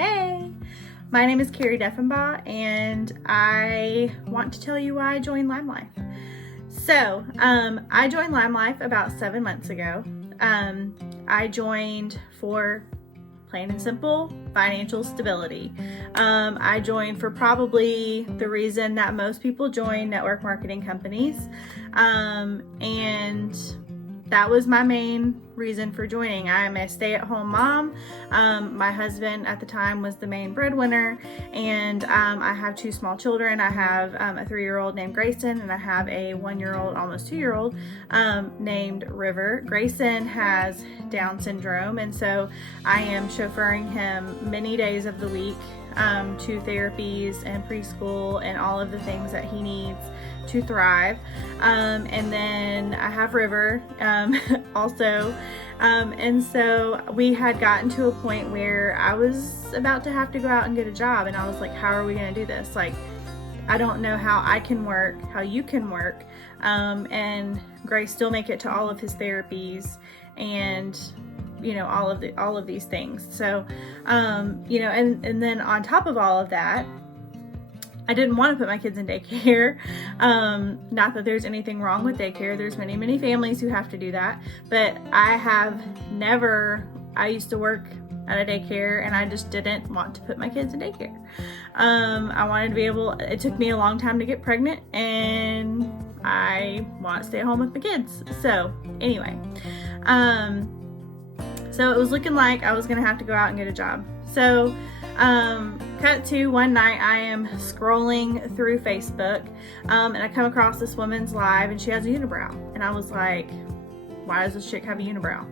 Hey, my name is Carrie Deffenbaugh, and I want to tell you why I joined LimeLife. So, I joined LimeLife about 7 months ago. I joined for plain and simple financial stability. I joined for probably the reason that most people join network marketing companies, and that was my main reason for joining. I'm a stay-at-home mom. My husband at the time was the main breadwinner, and I have 2 small children. I have a 3-year-old named Grayson, and I have a 1-year-old, almost 2-year-old, named River. Grayson has Down syndrome, and so I am chauffeuring him many days of the week to therapies and preschool and all of the things that he needs to thrive. And then I have River also. And so we had gotten to a point where I was about to have to go out and get a job, and I was like, how are we going to do this? Like, I don't know how I can work, how you can work, and Grace still make it to all of his therapies and all of these things. So and then on top of all of that, I didn't want to put my kids in daycare. Not that there's anything wrong with daycare. There's many families who have to do that. But I used to work at a daycare, and I just didn't want to put my kids in daycare. I wanted to be able, it took me a long time to get pregnant, and I want to stay home with my kids. So anyway, so it was looking like I was going to have to go out and get a job. So cut to one night, I am scrolling through Facebook, and I come across this woman's live, and she has a unibrow, and I was like, why does this chick have a unibrow?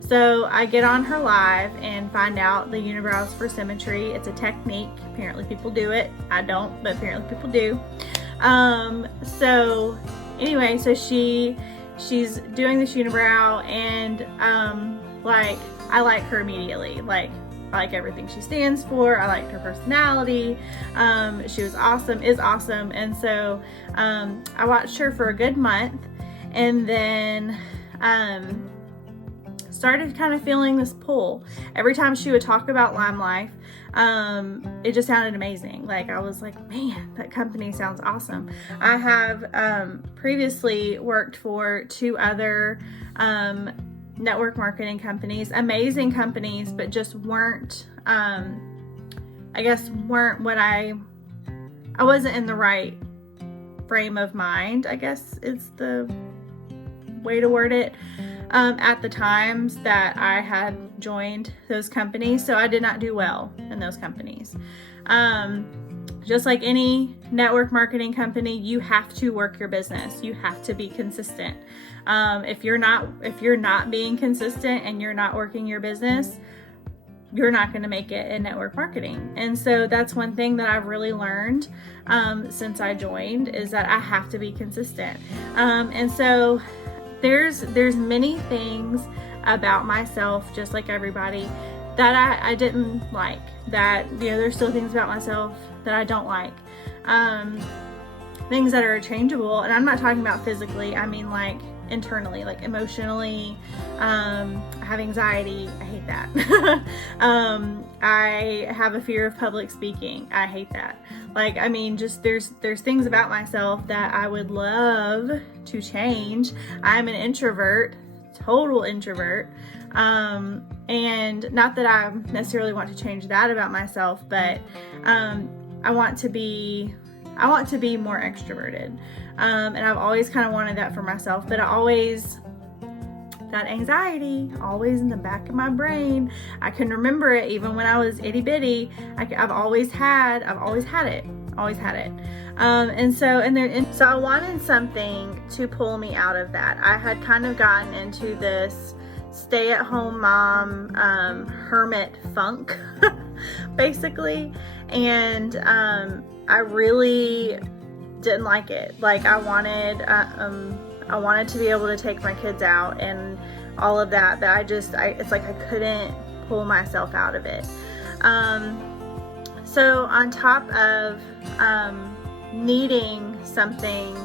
So I get on her live and find out the unibrow is for symmetry. It's a technique. Apparently people do it. I don't, but apparently people do. So anyway, so she's doing this unibrow, and I like her immediately. I like everything she stands for. I liked her personality. She was awesome, is awesome. And so I watched her for a good month, and then started kind of feeling this pull. Every time she would talk about LimeLife, it just sounded amazing. Like, I was like, man, that company sounds awesome. I have previously worked for 2 other network marketing companies, amazing companies, but just weren't what I wasn't in the right frame of mind, I guess is the way to word it, at the times that I had joined those companies. So I did not do well in those companies. Just like any network marketing company, you have to work your business. You have to be consistent. If you're not being consistent and you're not working your business, you're not going to make it in network marketing. And so that's one thing that I've really learned since I joined, is that I have to be consistent. And so there's many things about myself, just like everybody, that I didn't like. That, there's still things about myself that I don't like. Things that are changeable, and I'm not talking about physically, I mean like internally, like emotionally. I have anxiety. I hate that. I have a fear of public speaking. I hate that. Just there's things about myself that I would love to change. I'm an introvert, total introvert. And not that I necessarily want to change that about myself, but I want to be more extroverted. And I've always kind of wanted that for myself, but that anxiety always in the back of my brain. I can remember it even when I was itty bitty. I've always had it. So I wanted something to pull me out of that. I had kind of gotten into this stay-at-home mom hermit funk basically, and I really didn't like it. I wanted to be able to take my kids out and all of that, but it's like I couldn't pull myself out of it. So on top of needing something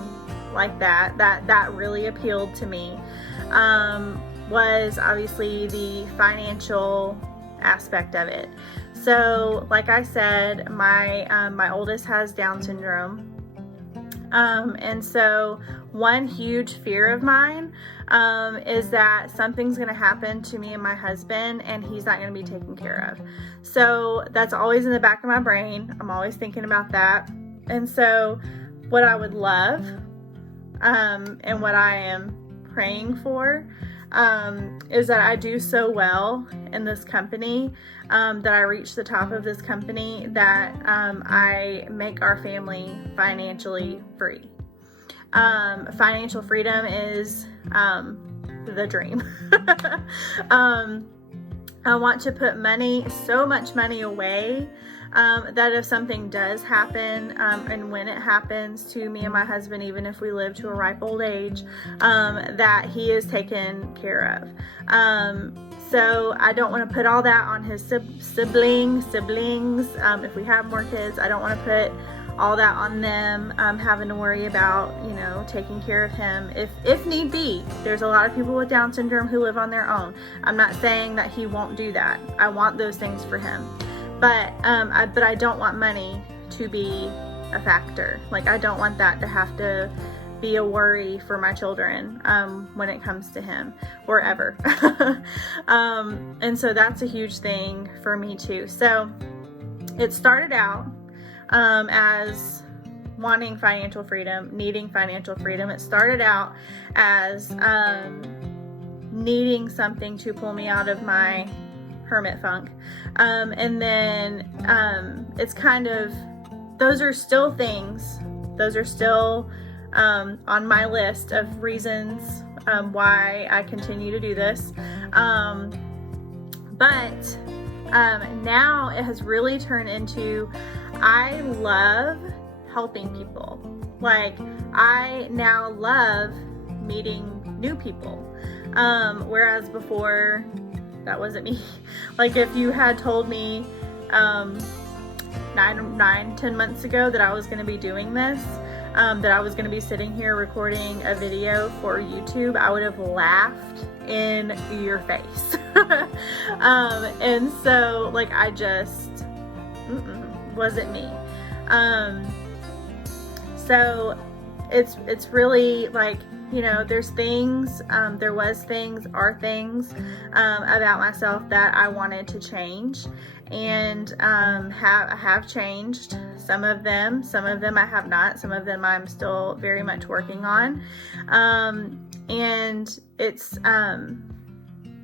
like that really appealed to me, was obviously the financial aspect of it. So So like I said, my oldest has Down syndrome. And so one huge fear of mine is that something's going to happen to me and my husband and he's not going to be taken care of. So that's always in the back of my brain. I'm always thinking about that. And so what I would love and what I am praying for is that I do so well in this company, that I reach the top of this company, that I make our family financially free. Financial freedom is the dream. I want to put so much money away, that if something does happen, and when it happens to me and my husband, even if we live to a ripe old age, that he is taken care of. So I don't want to put all that on his siblings. If we have more kids, I don't want to put all that on them, having to worry about, taking care of him if need be. There's a lot of people with Down syndrome who live on their own. I'm not saying that he won't do that. I want those things for him. But I don't want money to be a factor. Like, I don't want that to have to be a worry for my children when it comes to him, or ever. And so that's a huge thing for me too. So it started out as wanting financial freedom, needing financial freedom. It started out as needing something to pull me out of my hermit funk. And then it's kind of, those are still things, those are still on my list of reasons why I continue to do this. But now it has really turned into, I love helping people. Like, I now love meeting new people. Whereas before, that wasn't me. Like, if you had told me 10 months ago that I was going to be doing this, that I was going to be sitting here recording a video for YouTube, I would have laughed in your face. And so, like, I just wasn't me. So it's really like, there's things, are things about myself that I wanted to change, and have changed. Some of them I have not. Some of them I'm still very much working on. And it's,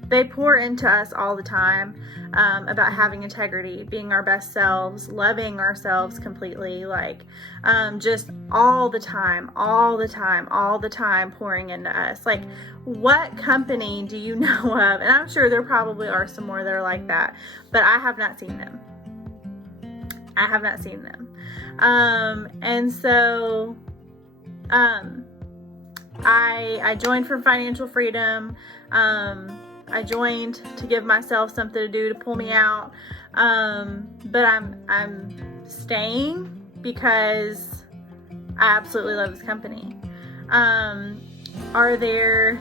they pour into us all the time about having integrity, being our best selves, loving ourselves completely, like just all the time pouring into us. Like, what company do you know of? And I'm sure there probably are some more that are like that, but I have not seen them. And so I joined for financial freedom. I joined to give myself something to do to pull me out. But I'm staying because I absolutely love this company. Are there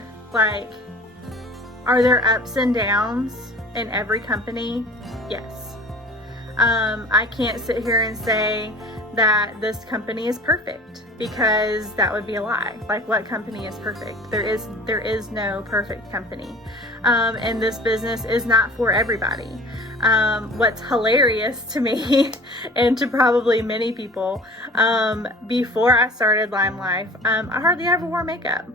ups and downs in every company? Yes. I can't sit here and say that this company is perfect, because that would be a lie. Like, what company is perfect? There is no perfect company. And this business is not for everybody. What's hilarious to me and to probably many people, before I started LimeLife, I hardly ever wore makeup.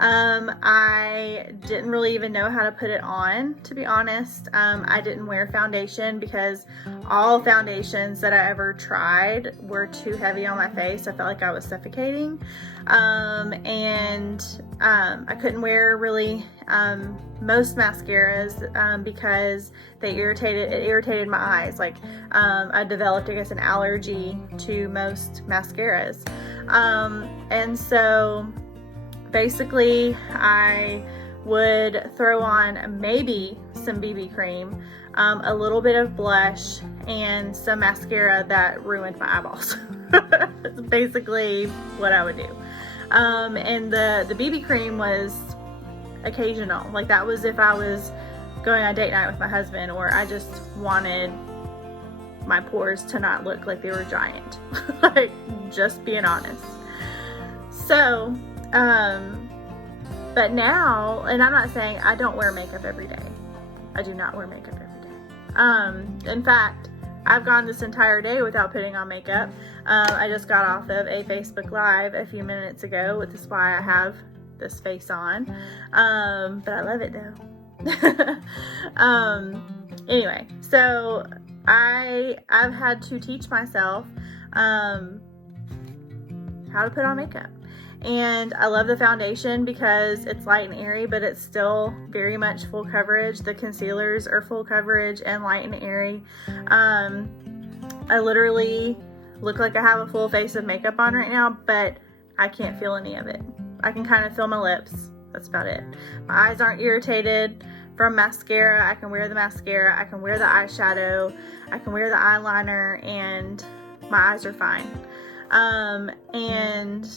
I didn't really even know how to put it on, to be honest. I didn't wear foundation because all foundations that I ever tried were too heavy on my face. I felt like I was suffocating. And I couldn't wear really most mascaras because it irritated my eyes. Like, I developed, I guess, an allergy to most mascaras. And so basically I would throw on maybe some BB cream, a little bit of blush, and some mascara that ruined my eyeballs. That's basically what I would do. And the BB cream was occasional. Like, that was if I was going on date night with my husband, or I just wanted my pores to not look like they were giant. Like, just being honest. So, but now, and I'm not saying I don't wear makeup every day. I do not wear makeup every day. In fact, I've gone this entire day without putting on makeup. I just got off of a Facebook Live a few minutes ago, which is why I have this face on. But I love it though. Anyway, so I've had to teach myself how to put on makeup. And I love the foundation because it's light and airy, but it's still very much full coverage. The concealers are full coverage and light and airy. I literally look like I have a full face of makeup on right now, but I can't feel any of it. I can kind of feel my lips. That's about it. My eyes aren't irritated from mascara. I can wear the mascara. I can wear the eyeshadow. I can wear the eyeliner, and my eyes are fine. And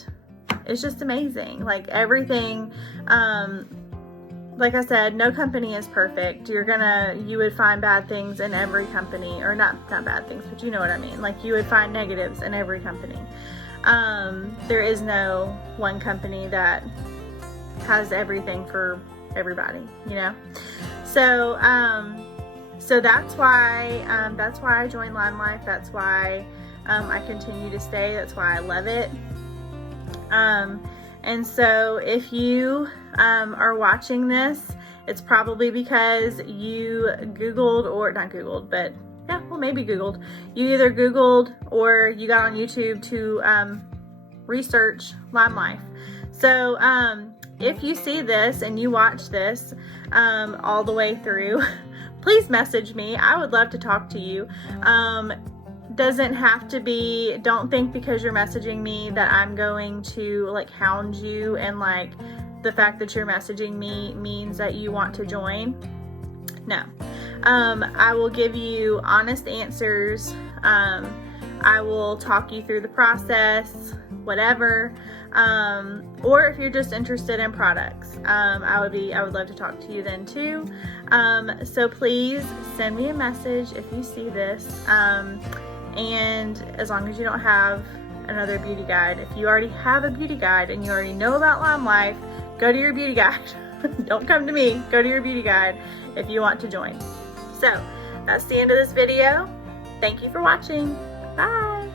it's just amazing. Like, everything, like I said, no company is perfect. You would find bad things in every company, or not bad things, but you know what I mean. Like, you would find negatives in every company. There is no one company that has everything for everybody, you know? So, so that's why I joined LimeLife. That's why, I continue to stay. That's why I love it. And so if you are watching this, it's probably because you Googled, or not Googled, but yeah, well, maybe Googled. You either Googled or you got on YouTube to research LimeLife. So if you see this and you watch this all the way through, please message me. I would love to talk to you. Doesn't have to be, don't think because you're messaging me that I'm going to like hound you, and like the fact that you're messaging me means that you want to join. No. I will give you honest answers. I will talk you through the process, whatever. Or if you're just interested in products, I would love to talk to you then too. So please send me a message if you see this. And as long as you don't have another beauty guide. If you already have a beauty guide and you already know about LimeLife, go to your beauty guide. Don't come to me. Go to your beauty guide if you want to join. So that's the end of this video. Thank you for watching. Bye.